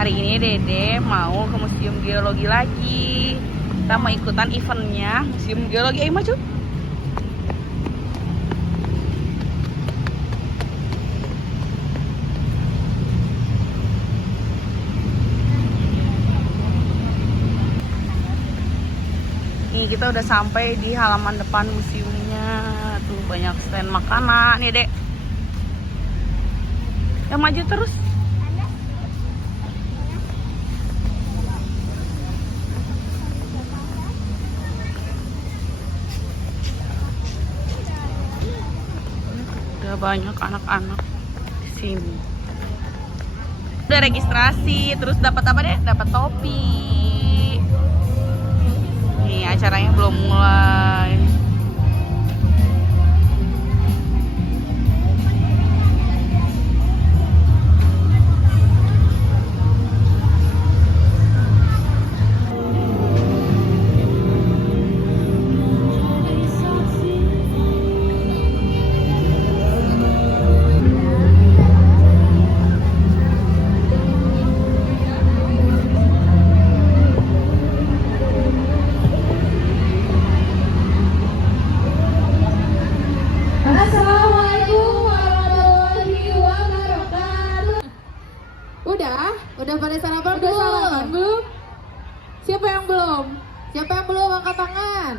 Hari ini Dede mau ke Museum Geologi lagi. Kita mau ikutan eventnya Museum Geologi. Ayo maju. Nih kita udah sampai di halaman depan museumnya. Tuh banyak stand makanan nih Dek. Ya maju terus. Udah banyak anak-anak di sini. Udah registrasi, terus dapat apa deh? Dapat topi. Nih acaranya belum mulai. Udah pada sarapan belum? Sarapan belum? Siapa yang belum? Siapa yang belum angkat tangan?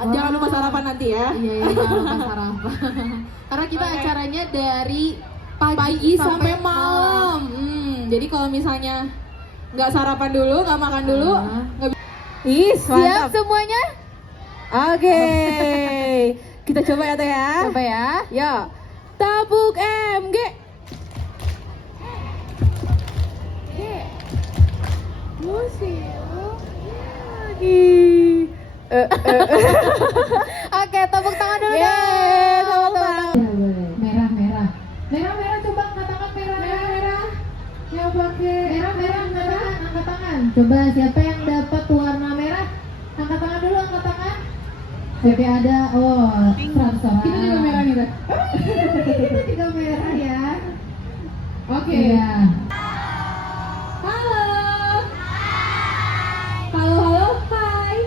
Jangan lupa sarapan nanti ya. Iya, jangan lupa sarapan. Karena kita acaranya dari pagi sampai malam. Jadi kalau misalnya nggak sarapan dulu, nggak makan dulu, siap semuanya? Oke. Kita coba ya Teh ya. Coba ya. Yo. Tabuk MG. Oke, tepuk tangan dulu dong. Tepuk tangan. Merah. Coba angkat tangan merah. Yang pakai merah angkat tangan. Coba siapa yang dapat warna merah? Angkat tangan dulu, angkat tangan. Tapi ada, transfer. Kita juga merah nih, Teh. Kita juga merah ya. Oke. Ya. Halo, hai.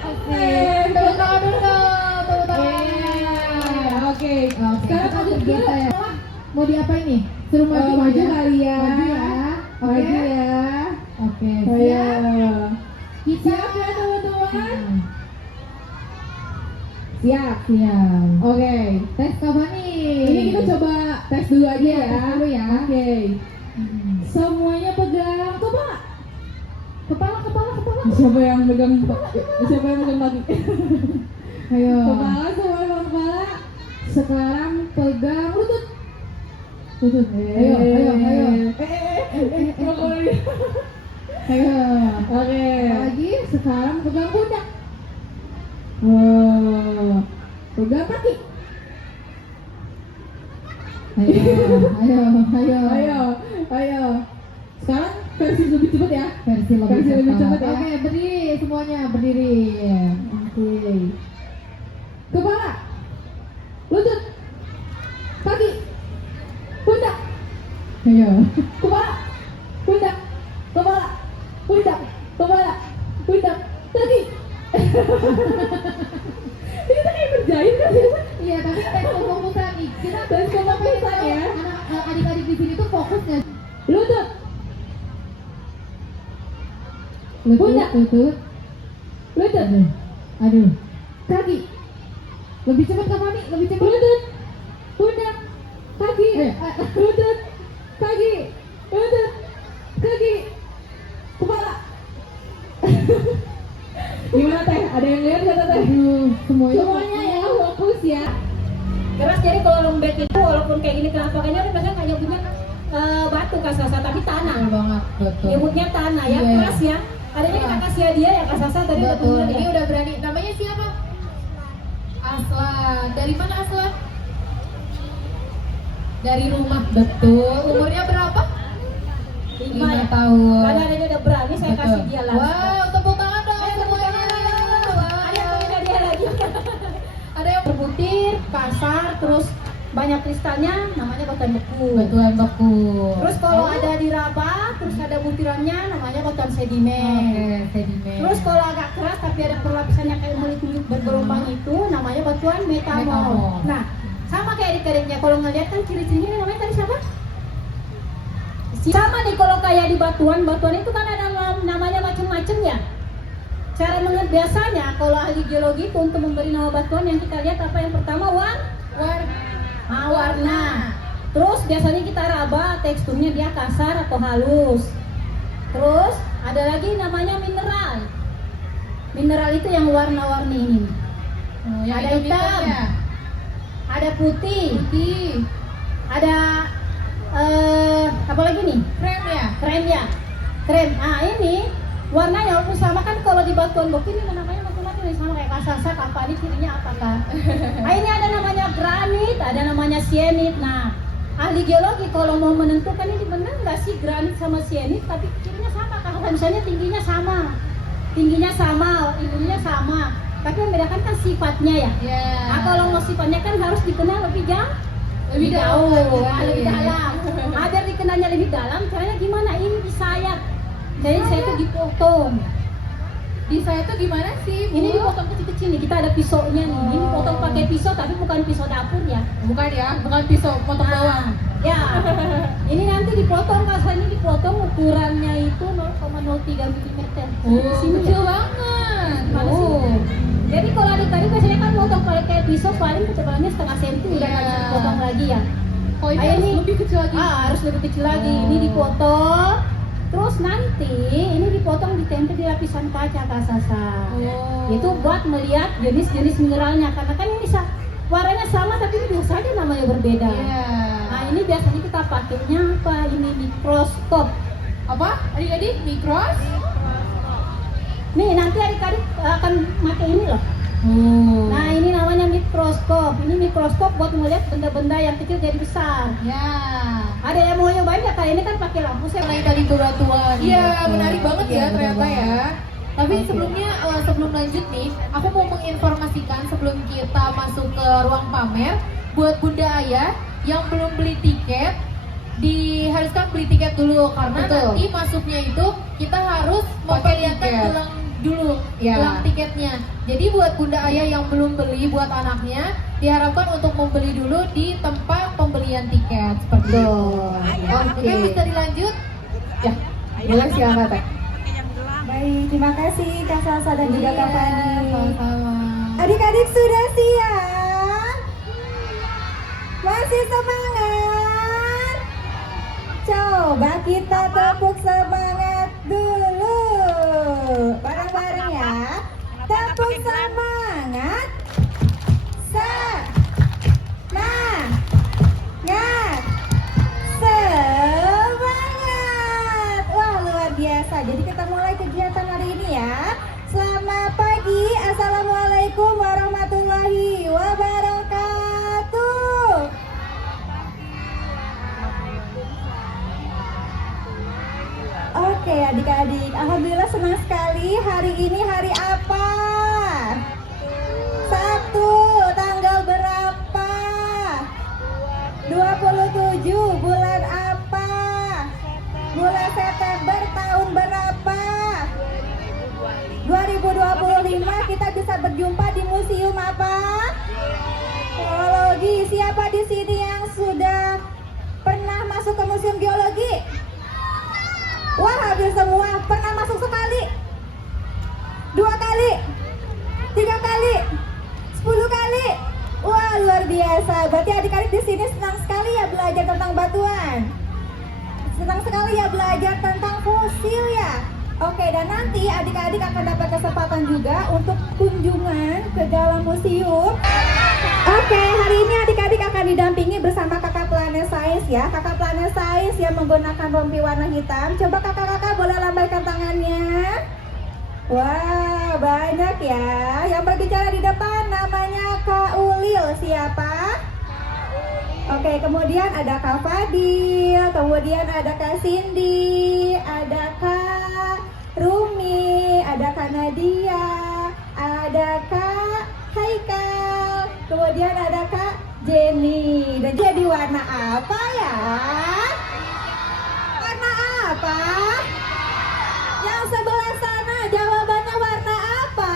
Oke, tepuk tangan dulu dong, tepuk tangan. Oke. Sekarang lanjut kita ya. Mau diapain nih? Suruh maju kali ya. Maju ya. Oke. Siap ya teman-teman? Siap. Oke. Tes Kavani. Ini kita coba tes dulu aja ya. Oke. Semuanya pegang kepala. Siapa yang megang kaki? Ayo. Kepala, semua pegang kepala. Sekarang pegang lutut. Ayo. Ayo. Oke. Lagi sekarang pegang pundak. Pegang kaki. Ayo. Sekarang versi lebih cepat ya. Versi lebih cepat ya. Oke, berdiri semuanya, berdiri. Oke. Kepala. Lutut. Kaki. Pundak. Ayo. Kepala. Pundak. Kepala. Pundak. Kepala. Pundak. Kaki. Ini kita kayak berjahit kan? Iya, tapi kita fokusan nih. Kita fokusan ya. Adik-adik di sini tuh fokusnya. Lutut. Pundak. Lutut. Aduh. Kaki. Lebih cepat Kak Fani, lebih cepat. Lutut. Pundak. Kaki. Lutut. Kaki. Lutut. Kaki. Kepala. Gimana Teh? Ada yang lihat nggak Teh? Semuanya ya fokus ya. Keras, jadi kalau lembek itu walaupun kayak gini kelapaknya udah pegang kayak punya batu kasasa tapi tanah banget, betul. Nyebutnya tanah ya, keras ya. Adanya kita kasih dia ya kasasa tadi udah betul. punya. Ini udah berani. Namanya siapa? Aslan. Dari mana Aslan? Dari rumah. Betul. Umurnya berapa? 5 tahun. Karena adanya udah berani saya kasih dia langsung. Wow, tepuk tangan dong semuanya. Ada yang punya dia lagi. Ada yang berbutir, kasar, terus banyak kristalnya namanya batuan beku. Batuan beku. Terus kalau ada di raba, terus ada butirannya namanya batuan sedimen. Oke, sedimen. Terus kalau agak keras tapi ada perlapisannya kayak melilit bergelombang itu namanya batuan metamor. Metamor. Nah, sama kayak adik-adiknya kalau ngeliat kan ciri-cirinya namanya tadi siapa? Sama nih kalau kayak di batuan itu kan ada namanya macam-macam ya. Cara biasanya kalau ahli geologi itu untuk memberi nama batuan yang kita lihat apa yang pertama warna. Terus biasanya kita raba teksturnya dia kasar atau halus. Terus ada lagi namanya mineral. Mineral itu yang warna-warni ini. Yang ada hitam, ya? ada putih, ada apa lagi nih? Krem ya. Ah ini warnanya walaupun sama kan kalau di batuan beku ini namanya macam-macam nih sama kayak kasar apa ini cirinya apakah? Nah ini ada namanya granit, ada namanya sienit. Nah ahli geologi kalau mau menentukan ini benar nggak sih granit sama sienit tapi cirinya sama kalau misalnya tingginya sama, ilmunya sama, tapi membedakan kan sifatnya ya. Nah kalau mau sifatnya kan harus dikenal lebih jauh, lebih dalam. Agar dikenalnya lebih dalam, caranya gimana? Ini disayat. Jadi saya itu dipotong. Di saya tuh gimana sih, Bu? Ini dipotong kecil-kecil nih. Kita ada pisaunya nih. Ini potong pakai pisau tapi bukan pisau dapur ya. Bukan pisau potong bawang. Ya. Ini nanti dipotong, ini dipotong ukurannya itu 0,03 mm. Kecil banget. Jadi kalau adik-adik biasanya kan potong pakai pisau paling ketebalannya setengah senti udah nggak bisa dipotong lagi ya. Oh ini harus lebih kecil lagi. Harus lebih kecil lagi. Ini dipotong. Terus nanti ini dipotong ditempel di lapisan kaca Sasa. Itu buat melihat jenis-jenis mineralnya karena kan ini warnanya sama tapi bisa saja namanya berbeda. Nah ini biasanya kita pakainya apa? Ini mikroskop. Apa? Adik-adik Nih nanti adik-adik akan pakai ini loh. Nah ini namanya mikroskop. Ini mikroskop buat melihat benda-benda yang kecil jadi besar. Ada yang mau nyobain nggak? Kali ini kan pakai lampu. Saya Selain tadi batuan. Iya, menarik banget ya ternyata banget. ya. Tapi sebelumnya, sebelum lanjut nih, aku mau menginformasikan sebelum kita masuk ke ruang pamer, buat Bunda Ayah yang belum beli tiket, diharuskan beli tiket dulu karena nanti masuknya itu kita harus memperlihatkan gelang dulu, gelang tiketnya. Jadi buat Bunda Ayah yang belum beli buat anaknya, diharapkan untuk membeli dulu di tempat pembelian tiket seperti itu. Oke, bisa dilanjut? Ya, boleh silakan Teh. Baik, terima kasih Kak Salsa dan juga Kak Fani. Sama-sama. Adik-adik sudah siap? Masih semangat? Coba kita tepuk semangat dulu. Bareng-bareng ya. Tepuk semangat. Semangat. Wah, luar biasa. Jadi kita mulai kegiatan hari ini ya. Selamat pagi. Assalamualaikum warahmatullahi wabarakatuh. Oke adik-adik, alhamdulillah senang sekali. Hari ini hari apa? Sabtu, tanggal berapa? 27, bulan apa? Bulan September, tahun berapa? 2025. Kita bisa berjumpa di museum apa? Geologi. Siapa di sini yang sudah pernah masuk ke museum geologi? Wah, hampir semua. Pernah masuk sekali, 2 kali, 3 kali, 10 kali. Wah, luar biasa. Berarti adik-adik di sini senang sekali ya belajar tentang batuan. Senang sekali ya belajar tentang fosil ya. Oke, dan nanti adik-adik akan dapat kesempatan juga untuk kunjungan ke dalam museum. Oke, hari ini adik-adik akan didampingi bersama kakak Planet Science ya. Kakak Planet Science yang menggunakan rompi warna hitam. Coba kakak-kakak boleh lambaikan tangannya. Wah, banyak ya. Yang berbicara di depan namanya Kak Ulil. Siapa? Oke, kemudian ada Kak Fadil, kemudian ada Kak Cindy, ada Kak Rumi, ada Kak Nadia, ada Kak Haikal, kemudian ada Kak Jenny. Dan jadi warna apa ya? Warna apa? Yang sebelah sana jawabannya warna apa?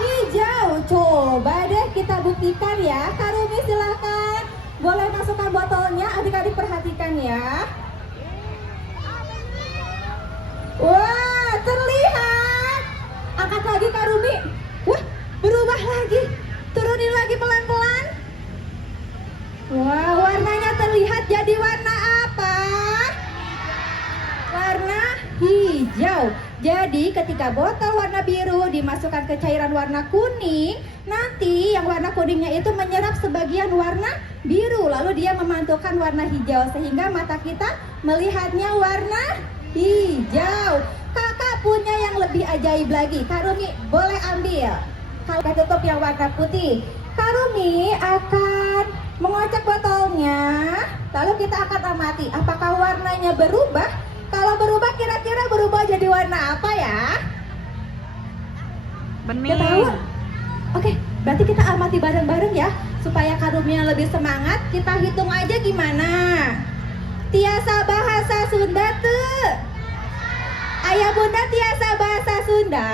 Hijau. Coba deh kita buktikan ya. Kak Rumi silahkan. Boleh masukkan botolnya, adik-adik perhatikan ya. Wah, terlihat. Angkat lagi Kak Rumi. Wah, berubah lagi. Turunin lagi pelan-pelan. Wah, warnanya terlihat jadi warna apa? Warna hijau. Jadi ketika botol warna biru dimasukkan ke cairan warna kuning, nanti yang warna kuningnya itu menyerap sebagian warna biru, lalu dia memantulkan warna hijau sehingga mata kita melihatnya warna hijau. Kakak punya yang lebih ajaib lagi. Kak Rumi boleh ambil. Kalau tutup yang warna putih, Kak Rumi akan mengocek botolnya, lalu kita akan amati apakah warnanya berubah. Kalau berubah, kira-kira berubah jadi warna apa ya? Bening. Ketahuan? Oke, berarti kita amati bareng-bareng ya, supaya Kak Rumi yang lebih semangat. Kita hitung aja gimana. Tiasa bahasa Sunda tuh. Ayah bunda tiasa bahasa Sunda.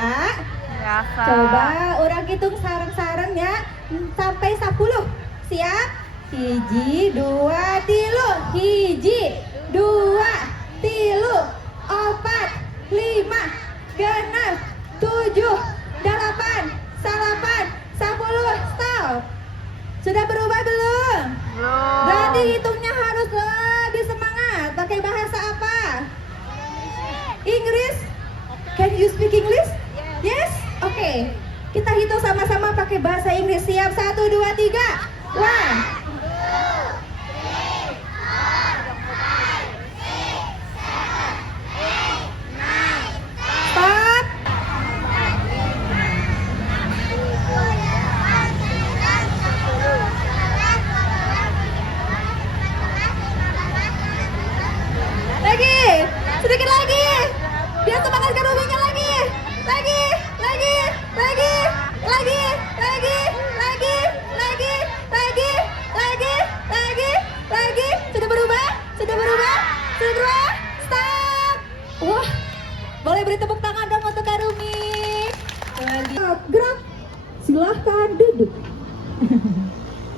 Biasa. Coba orang hitung sarang-sarang ya, sampai 10. Siap? Hiji, dua, tilu. Hiji, dua, tilu, 4, 5, 6, 7, 8, 9, 10. Stop. Sudah berubah belum? Belum. Berarti hitungnya harus lebih semangat. Pakai bahasa apa? Inggris? Can you speak English? Yes? Oke. Kita hitung sama-sama pakai bahasa Inggris. Siap? 1, 2, 3. 1. Stop. Lagi. Sedikit lagi. Biar semangat Kak Ruminya lagi. Lagi. Lagi. Lagi. Lagi. Lagi. Lagi. Lagi. Lagi. Lagi. Lagi. Lagi. Sudah berubah? Sudah berubah? Sudah berubah? Stop. Wah. Boleh beri tepuk tangan dong untuk Kak Rumi. Gerak. Silahkan duduk.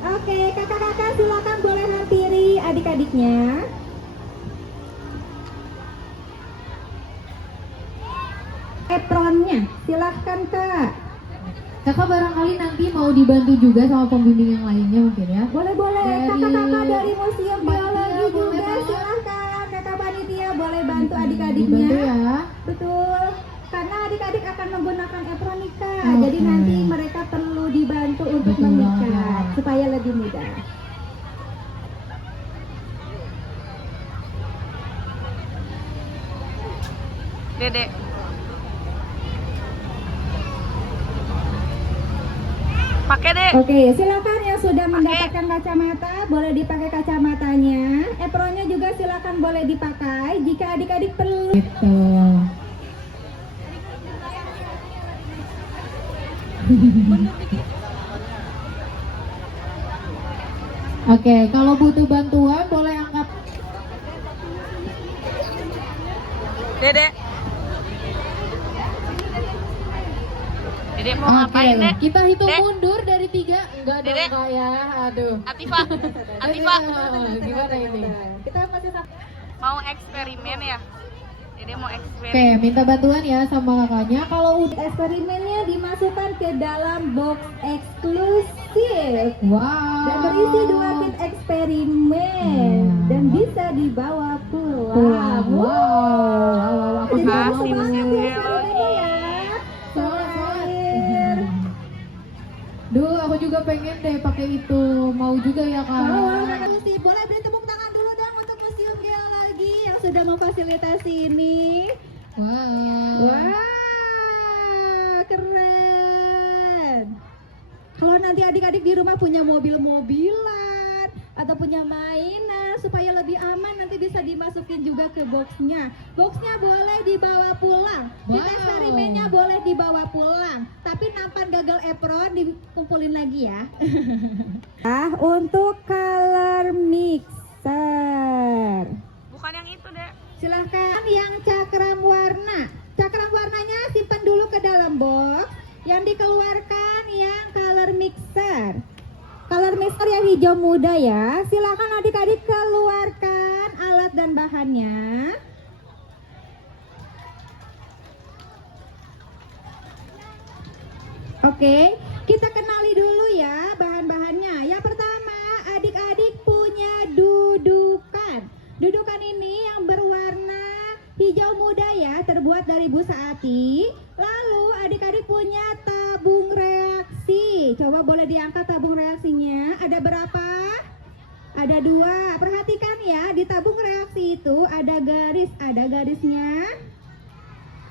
Oke, kakak-kakak silakan boleh hampiri adik-adiknya. Apronnya, silahkan Kak. Kakak barangkali nanti mau dibantu juga sama pembimbing yang lainnya mungkin ya. Boleh-boleh, Dari kakak-kakak dari Museum panitia Biologi boleh juga bantu. silahkan. Kakak panitia boleh bantu adik-adiknya. Dibantu ya. Betul, karena adik-adik akan menggunakan apron nih Kak. Oke. Jadi nanti mereka perlu dibantu untuk Betul mengikat banget. supaya lebih mudah. Dedek. Pakai deh. Oke, silakan yang sudah mendapatkan kacamata boleh dipakai kacamatanya. Apronnya juga silakan boleh dipakai jika adik-adik perlu. Gitu. Oke, kalau butuh bantuan boleh angkat. Dedek. Dedek mau Oke, ngapain, Dek? kita hitung Dek. mundur dari 3. Enggak dong Dedek. Kak ya. Aduh. Atifa. Atifa. Gimana ini? Kita masih sampai. Mau eksperimen ya? Dedek mau Oke, eksperimen. minta bantuan ya sama kakaknya. Kalau udah Eksperimennya dimasukkan ke dalam box eksklusif wow. dan berisi 2 kit eksperimen dan bisa dibawa pulang. Wow. Aku juga Makasih, mau Museum banget. Biologi. Terakhir. Duh, aku juga pengen deh pakai itu. Mau juga ya kak. Boleh beri tepuk tangan dulu dong untuk Museum Geologi yang sudah memfasilitasi ini. Wow. Wah, keren. Kalau nanti adik-adik di rumah punya mobil-mobilan atau atau punya mainan supaya lebih aman nanti bisa dimasukin juga ke boxnya. Boxnya boleh dibawa pulang. Kita eksperimennya boleh dibawa pulang. Tapi nampan gagal apron dikumpulin lagi ya. Untuk color mixer. Bukan yang itu, Dek. Silahkan yang cakram warna. Cakram warnanya simpan dulu ke dalam box. Yang dikeluarkan yang color mixer. Color mixer yang hijau muda ya. Silakan adik-adik keluarkan alat dan bahannya. Oke, kita kenali dulu ya bahan-bahannya. Yang pertama, adik-adik punya dudukan. Dudukan ini yang berwarna hijau muda ya, terbuat dari busa ati. Lalu adik-adik punya tabung reaksi. Coba boleh diangkat tabung reaksinya. Ada berapa? Ada 2. Perhatikan ya, di tabung reaksi itu ada garis. Ada garisnya?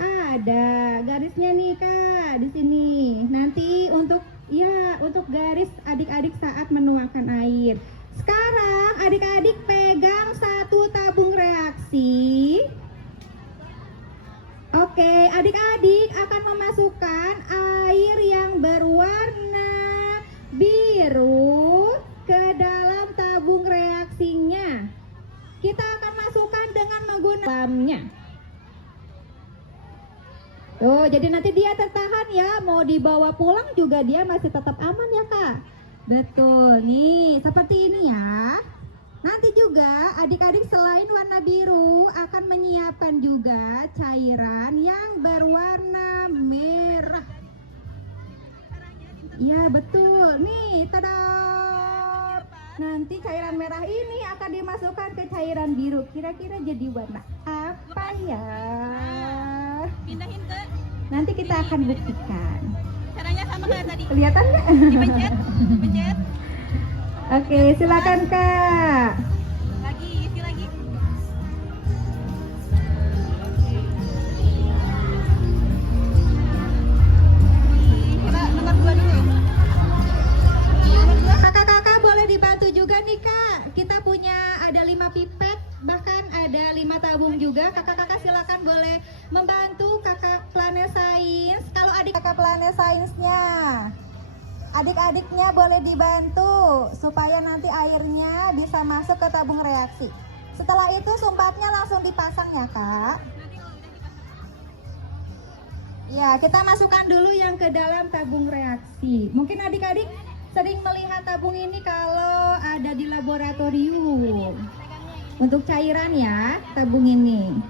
Ada garisnya nih Kak, di sini. Nanti untuk garis adik-adik saat menuangkan air. Sekarang adik-adik pegang satu tabung reaksi. Oke, adik-adik akan memasukkan air yang berwarna biru ke dalam tabung reaksinya. Kita akan masukkan dengan menggunakan lamnya. Tuh, jadi nanti dia tertahan ya, mau dibawa pulang juga dia masih tetap aman ya Kak. Betul, nih seperti ini ya. Nanti juga adik-adik selain warna biru akan menyiapkan juga cairan yang berwarna merah. Ya betul, nih tada. Nanti cairan merah ini akan dimasukkan ke cairan biru. Kira-kira jadi warna apa ya? Pindahin ke. Nanti kita akan buktikan. Caranya sama kayak tadi. Kelihatan nggak? Dipencet, pencet. Oke, silakan Kak. Lagi, isi lagi. Kita nomor 2 dulu ya. Kakak-kakak boleh dibantu juga nih Kak. Kita punya ada 5 pipet, bahkan ada 5 tabung juga. Kakak-kakak silakan boleh membantu Kakak Planet Science. Kalau adik Kakak Planet Science-nya, adik-adiknya boleh dibantu supaya nanti airnya bisa masuk ke tabung reaksi. Setelah itu sumpatnya langsung dipasang ya Kak. Ya, kita masukkan dulu yang ke dalam tabung reaksi. Mungkin adik-adik sering melihat tabung ini kalau ada di laboratorium. Untuk cairan ya, tabung ini.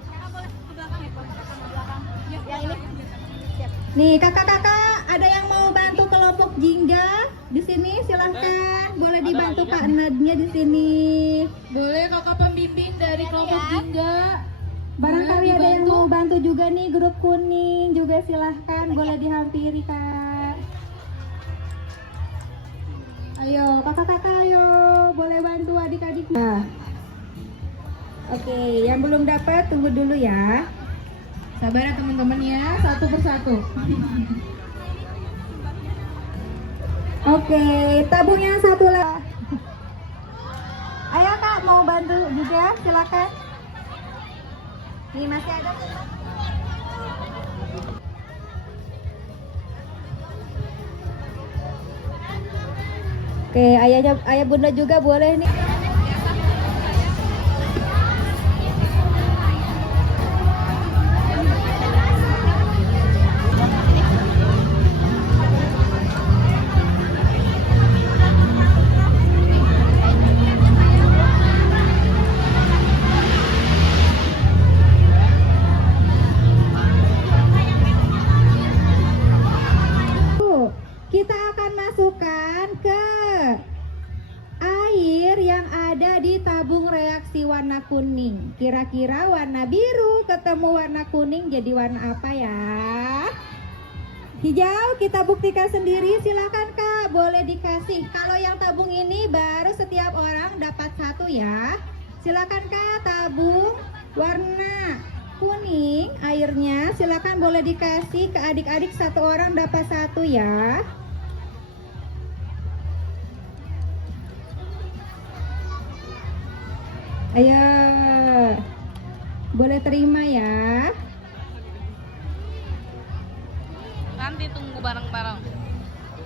Nih kakak-kakak, ada yang mau bantu kelompok jingga di sini? Silahkan, boleh dibantu Kak Nadnya di sini. Boleh kakak pembimbing dari kelompok jingga. Barangkali ada yang mau bantu juga nih, grup kuning juga silahkan, boleh dihampiri Kak. Ayo kakak-kakak, ayo boleh bantu adik-adik. Nah. Oke, yang belum dapat tunggu dulu ya. Sabar ya teman-teman ya, satu persatu. Oke, tabung yang satu lah. Ayo Kak, mau bantu juga, silakan. Nih masih ada. Oke, ayah bunda juga boleh nih. Kita akan masukkan ke air yang ada di tabung reaksi warna kuning. Kira-kira warna biru ketemu warna kuning jadi warna apa ya? Hijau, kita buktikan sendiri. Silakan Kak, boleh dikasih. Kalau yang tabung ini baru setiap orang dapat 1 ya. Silakan Kak, tabung warna kuning airnya. Silakan boleh dikasih ke adik-adik, 1 orang dapat 1 ya. Ayo. Boleh terima ya. Nanti tunggu bareng-bareng.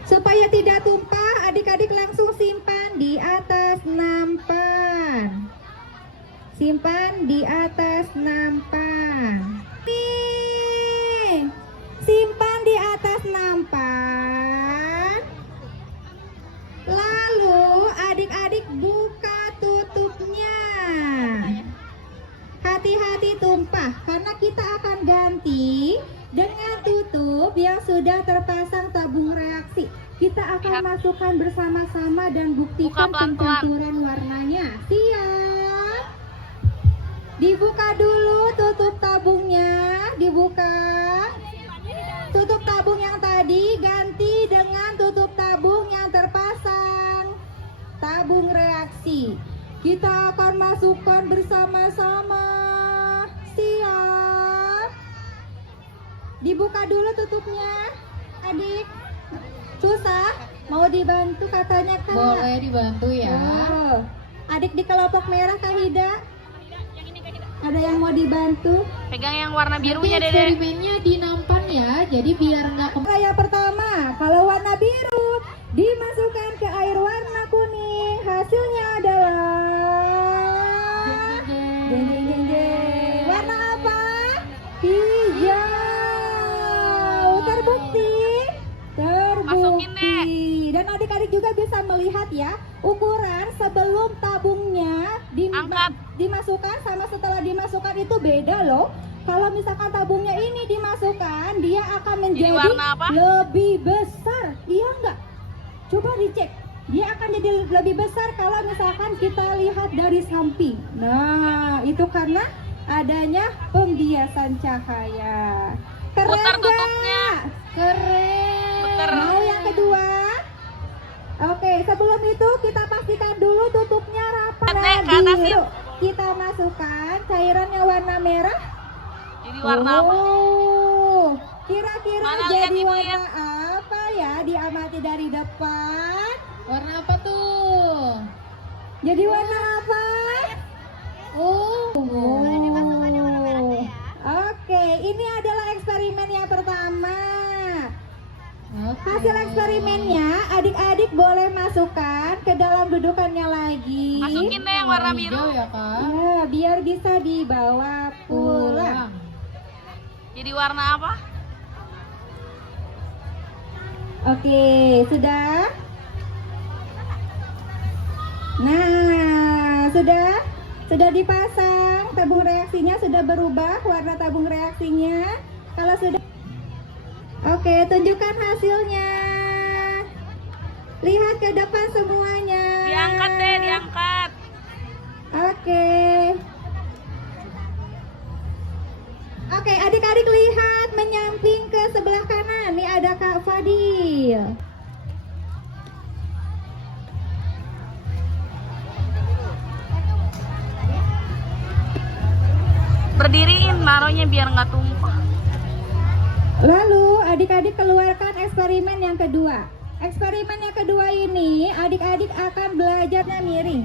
Supaya tidak tumpah, adik-adik langsung simpan di atas nampan. Simpan di atas nampan. Nih, simpan di atas nampan. Lalu adik-adik buka tutupnya. Hati-hati tumpah, karena kita akan ganti dengan tutup yang sudah terpasang tabung reaksi. Kita akan masukkan bersama-sama dan buktikan pencampuran warnanya. Siap? Dibuka dulu tutup tabungnya, dibuka. Tutup tabung yang tadi ganti dengan tutup tabung yang terpasang tabung reaksi. Kita akan masukkan bersama-sama. Siap? Dibuka dulu tutupnya, adik. Susah? Mau dibantu katanya Kak? Boleh dibantu ya. Oh. Adik di kelompok merah Kak Hida? Ada yang mau dibantu? Pegang yang warna birunya, Nanti Dede. eksperimennya di nampan ya, jadi biar nggak Yang pertama, kalau warna biru dimasukkan ke air warna kuning, hasilnya adalah jeng, jeng, jeng, jeng. Warna apa? Hijau. Terbukti? Masukin Terbukti. Dan adik-adik juga bisa melihat ya, ukuran sebelum tabungnya Angkat. dimasukkan sama setelah dimasukkan itu beda loh. Kalau misalkan tabungnya ini dimasukkan, dia akan menjadi warna apa? lebih besar. Iya enggak? Coba dicek. Dia akan jadi lebih besar kalau misalkan kita lihat dari samping. Nah, itu karena adanya pembiasan cahaya. Keren Putar nggak? tutupnya. Keren. Putar. Mau yang kedua? Oke, sebelum itu kita pastikan dulu tutupnya rapat. Lihat deh, ke atas Biru. yuk. Kita masukkan cairannya warna merah. Jadi warna apa? Oh, kira-kira Mana lihat jadi Ibu, warna apa ya? Diamati dari depan. warna apa tuh? Jadi warna apa? Oh, Boleh dimasukkan yang warna merahnya ya. Oke, ini adalah eksperimen yang pertama. Oke. Hasil eksperimennya adik-adik boleh masukkan ke dalam dudukannya lagi. Masukin deh yang warna biru. hijau ya kak. Ya, biar bisa dibawa pulang. Jadi warna apa? Oke, sudah? Nah, sudah dipasang. Tabung reaksinya sudah berubah warna tabung reaksinya. Kalau sudah, oke, tunjukkan hasilnya. Lihat ke depan semuanya. Diangkat deh, diangkat. Oke. Oke, adik-adik lihat menyamping ke sebelah kanan. Nih ada Kak Fadil. Berdiriin, naruhnya biar nggak tumpah. Lalu adik-adik keluarkan eksperimen yang kedua. Eksperimen yang kedua ini adik-adik akan belajarnya miring.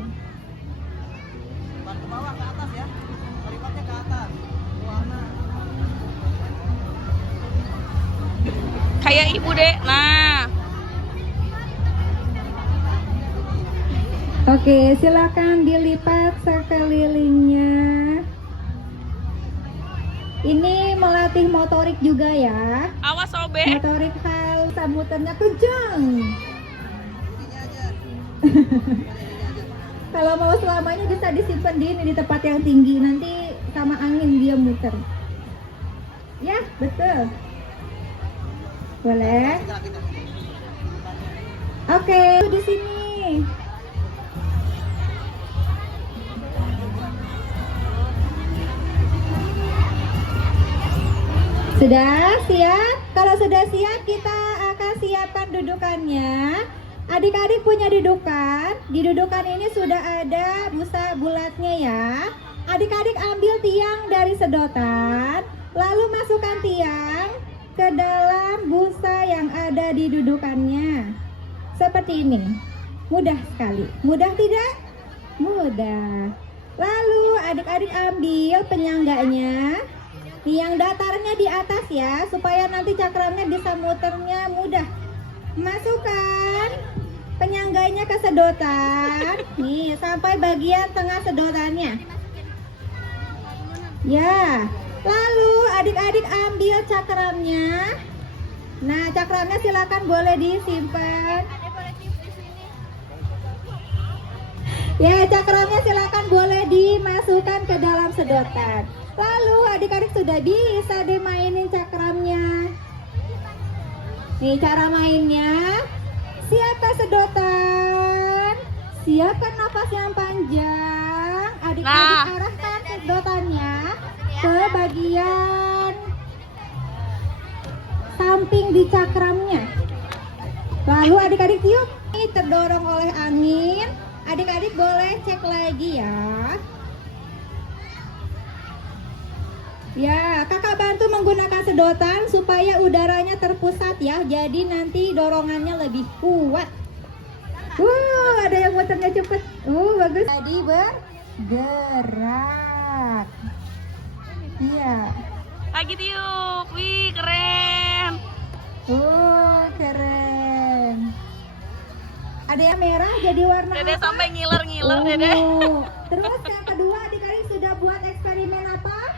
Ke bawah ke atas ya. Libatnya ke atas. Warna. Kayak ibu deh. Nah, Oke, silakan dilipat sekelilingnya. Ini melatih motorik juga ya. awas sobek. Motorik hal sambutannya kencang. Kalau mau selamanya bisa disimpan di tempat yang tinggi, nanti sama angin dia muter. Ya, betul. Boleh? Oke, di sini. Sudah siap? Kalau sudah siap, kita akan siapkan dudukannya. Adik-adik punya dudukan. Di dudukan ini sudah ada busa bulatnya ya. Adik-adik ambil tiang dari sedotan, lalu masukkan tiang ke dalam busa yang ada di dudukannya. Seperti ini. Mudah sekali. Mudah tidak? Mudah. Lalu adik-adik ambil penyangganya. Nih yang datarnya di atas ya, supaya nanti cakramnya bisa muternya mudah. Masukkan penyangganya ke sedotan. Nih sampai bagian tengah sedotannya. Ya. Lalu adik-adik ambil cakramnya. Nah, cakramnya silakan boleh disimpan. Ya, cakramnya silakan boleh dimasukkan ke dalam sedotan. Lalu adik-adik sudah bisa dimainin cakramnya. Nih cara mainnya. Siapkan sedotan. Siapkan napas yang panjang. Adik-adik arahkan sedotannya ke bagian samping di cakramnya. Lalu adik-adik tiup. Ini terdorong oleh angin. Adik-adik boleh cek lagi ya. Ya, kakak bantu menggunakan sedotan supaya udaranya terpusat ya. Jadi nanti dorongannya lebih kuat. Ada yang muternya cepet. Bagus. Jadi bergerak. Iya. Lagi tiup. Wih, keren. Keren. Ada yang merah jadi warna Dede apa? sampai ngiler-ngiler, Dede. Terus yang kedua adik-adik sudah buat eksperimen apa?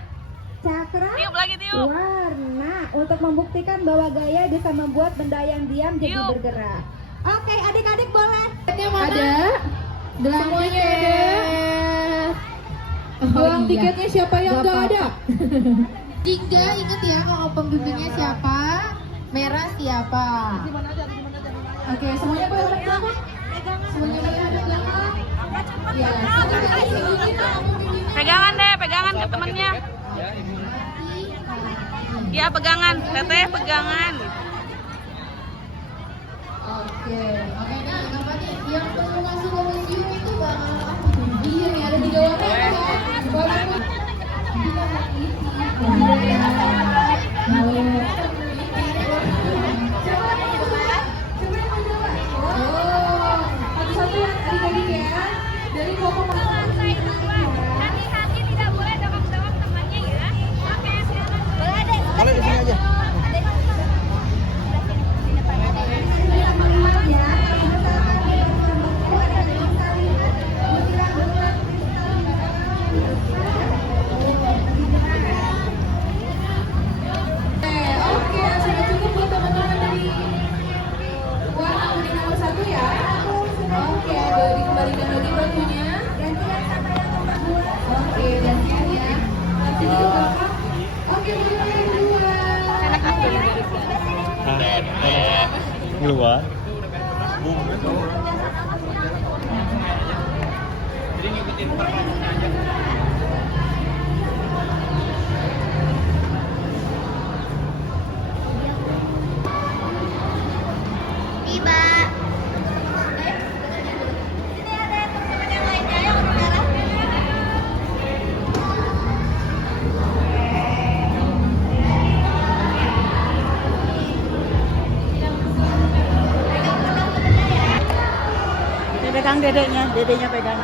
Cakra Tiup lagi, tiup. warna untuk membuktikan bahwa gaya bisa membuat benda yang diam jadi Tiup. bergerak. Oke, adik-adik boleh. Ada. Semuanya ada. Uang tiketnya siapa yang nggak ada? Tiga, inget ya kalau pembimbingnya siapa, merah siapa. Oke, semuanya boleh ada belakang? Semuanya boleh ada belakang? Ya, Pegangan deh, pegangan ke temennya. Ya, pegangan. Teteh, pegangan. Oke, nah, apa nih? Yang perlu masuk ke museum itu iya nih, ada 3 warna ya. Warna satu-satu ya adik-adik ya. Dari kelompok Hati-hati tidak boleh dorong-dorong temannya ya. Oke, boleh deh. Kalau di sini aja. Oke, sudah cukup buat teman-teman dari warna kuning nomor 1 ya. Oke, boleh dikembalikan lagi batunya. Oke, gantian ya. Nanti di belakang. Oke, boleh yang kedua. Keluar. Tiba. Ini ada teman-teman yang lainnya yang warna merah. Pegang dedenya pegang.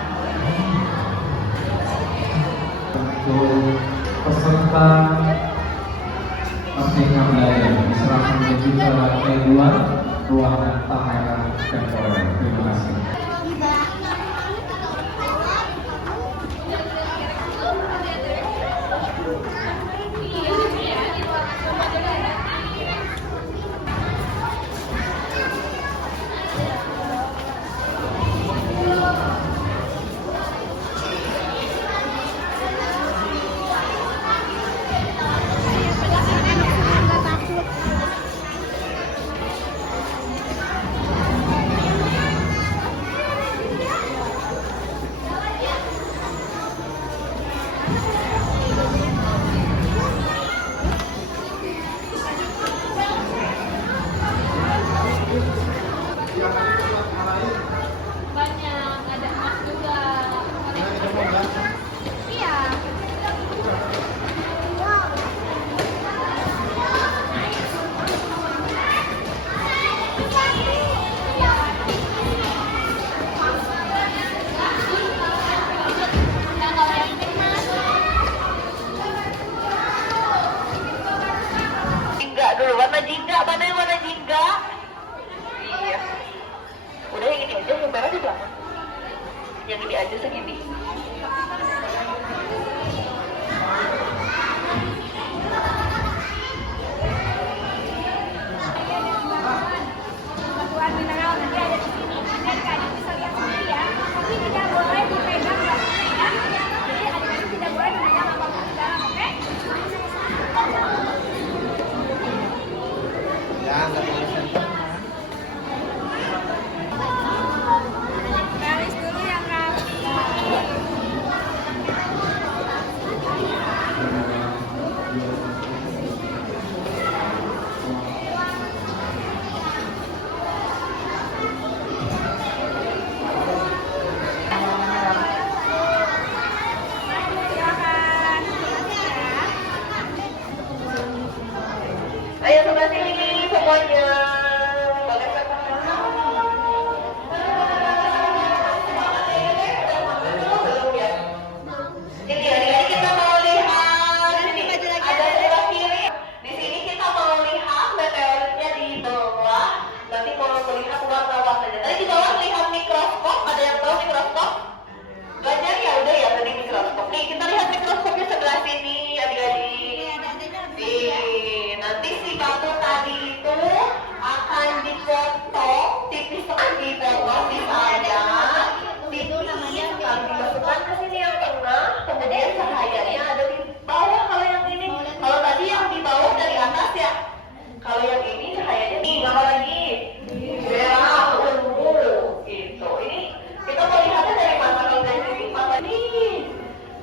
Untuk peserta Merdeka Belajar diserahkan menuju ke lantai 2 ruangan pameran temporer. Terima kasih.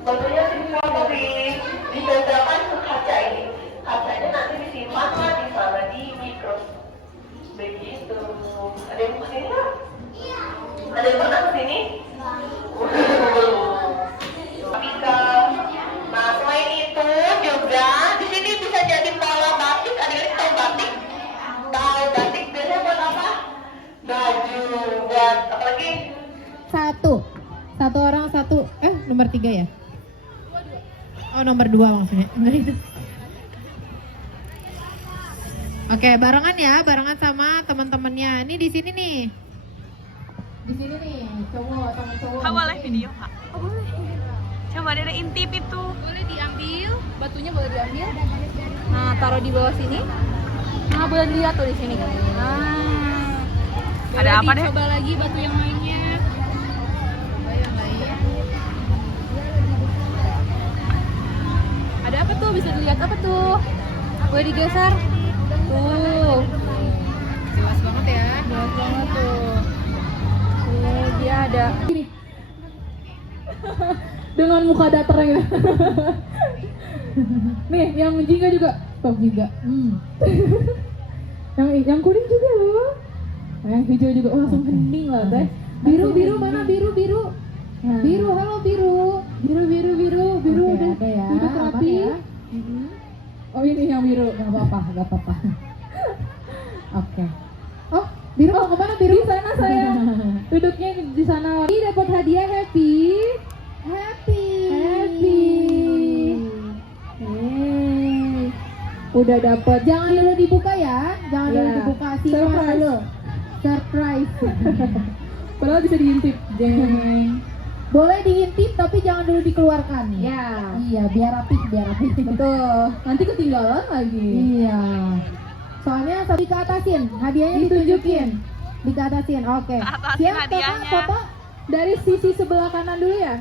Batunya semua ditempelkan ke kaca ini. Kacanya nanti disimpan di sana di mikros. Begitu. Ada yang mau kesini nggak? Ada yang pernah kesini? Pika. Nah, selain itu juga di sini bisa jadi pola batik. Adik-adik tahu batik? Tahu batik biasanya buat apa? Baju, buat apa lagi? Satu orang satu. Nomor 3 ya? Oh, nomor 2 maksudnya. Oke, barengan ya, barengan sama teman-temannya. Ini di sini nih. Di sini nih, cowok sama cowok. Kak boleh video kak? Oh, boleh. Coba Dede intip itu. Boleh diambil, batunya boleh diambil. Nah, taruh di bawah sini. Nah, boleh dilihat tuh di sini. Nah, Ada apa deh? Coba lagi batu yang lainnya. Coba yang lain. Ada apa tuh? Bisa dilihat apa tuh? Boleh digeser. Tuh. Jelas banget ya. Jelas banget tuh. Ini dia ada. Gini. Dengan muka datar ya. Nih, yang jingga juga. Tuh jingga. Yang kuning juga loh. Yang hijau juga. Oh, langsung hening lah teh. Biru mana biru. Biru, halo biru. Biru. Udah ada ya. Duduk rapi. Ya? Oh, ini yang biru. Gak apa-apa. Oke. Oh, biru mau kemana biru? Di sana saya. Duduknya di sana. Ini dapat hadiah happy. Udah dapat. Jangan dulu dibuka ya. Dulu dibuka. Simpan dulu. Surprise. Padahal bisa diintip. Boleh diintip tapi jangan dulu dikeluarkan. Ya. Iya, biar rapi. Betul. Nanti ketinggalan lagi. Iya. Soalnya sampai keatasin, hadiahnya ditunjukin. Dikeatasin. Oke. Keatasin Siap, hadiahnya. Kakak, foto dari sisi sebelah kanan dulu ya.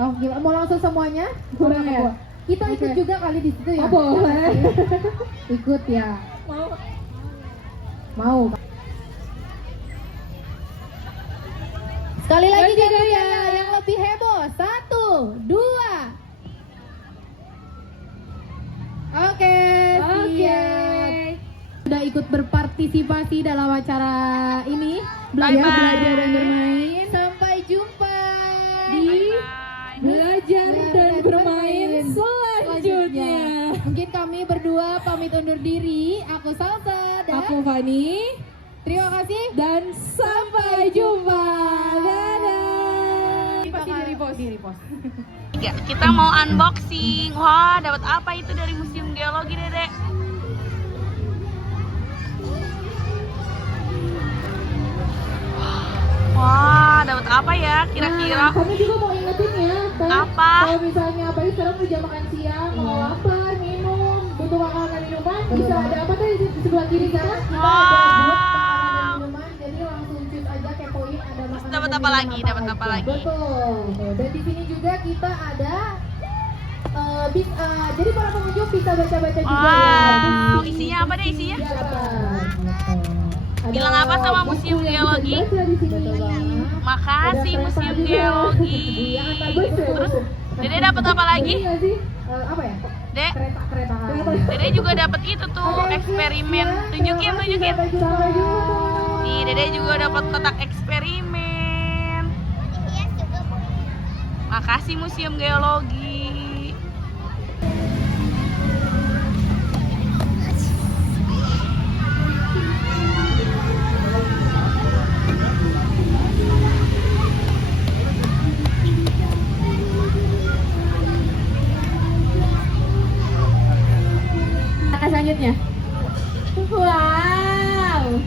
Oh, gimana? Mau langsung semuanya? Kurang ya? Kita ikut juga kali di situ ya. Oh, boleh. Ikut ya. Mau. Sekali lagi jaga ya, yang lebih heboh. 1, 2. Oke. Sudah ikut berpartisipasi dalam acara ini. Belajar dan bermain. Sampai jumpa di belajar dan bermain selanjutnya. Mungkin kami berdua pamit undur diri. Aku Salsa dan aku Fani. Terima kasih dan sampai jumpa. Dadah. Pasti di repost. Ya, kita mau unboxing. Wah, dapat apa itu dari Museum Geologi, Dede? Wah, dapat apa ya kira-kira? Nah, kami juga mau ingetin ya, Apa? Kalau misalnya apalagi sekarang udah jam makan siang, mau lapar, minum, butuh makanan dan minuman, bisa ada apa tuh di sebelah kiri sana? Kita ada booth makanan dan minuman, jadi langsung shoot aja kepoin ada makanan dapat dan apa minuman lagi? Dapat apa aja. lagi? Betul. Dan di sini juga kita ada jadi para pengunjung bisa baca-baca juga Wow, ya. isinya apa deh isinya? Ada Bilang apa sama Museum buku yang bisa Geologi? dibaca di sini. Betul banget. Makasih Ada Museum kereta juga. Geologi. Iya, antar bus ya. Terus Dede dapat apa lagi? Ini nggak sih? Apa ya? Dek, Kereta. Dede juga dapat itu tuh eksperimen. Tunjukin. Sampai jumpa. Nih, Dede juga dapat kotak eksperimen. Makasih Museum Geologi. Selanjutnya. Wow.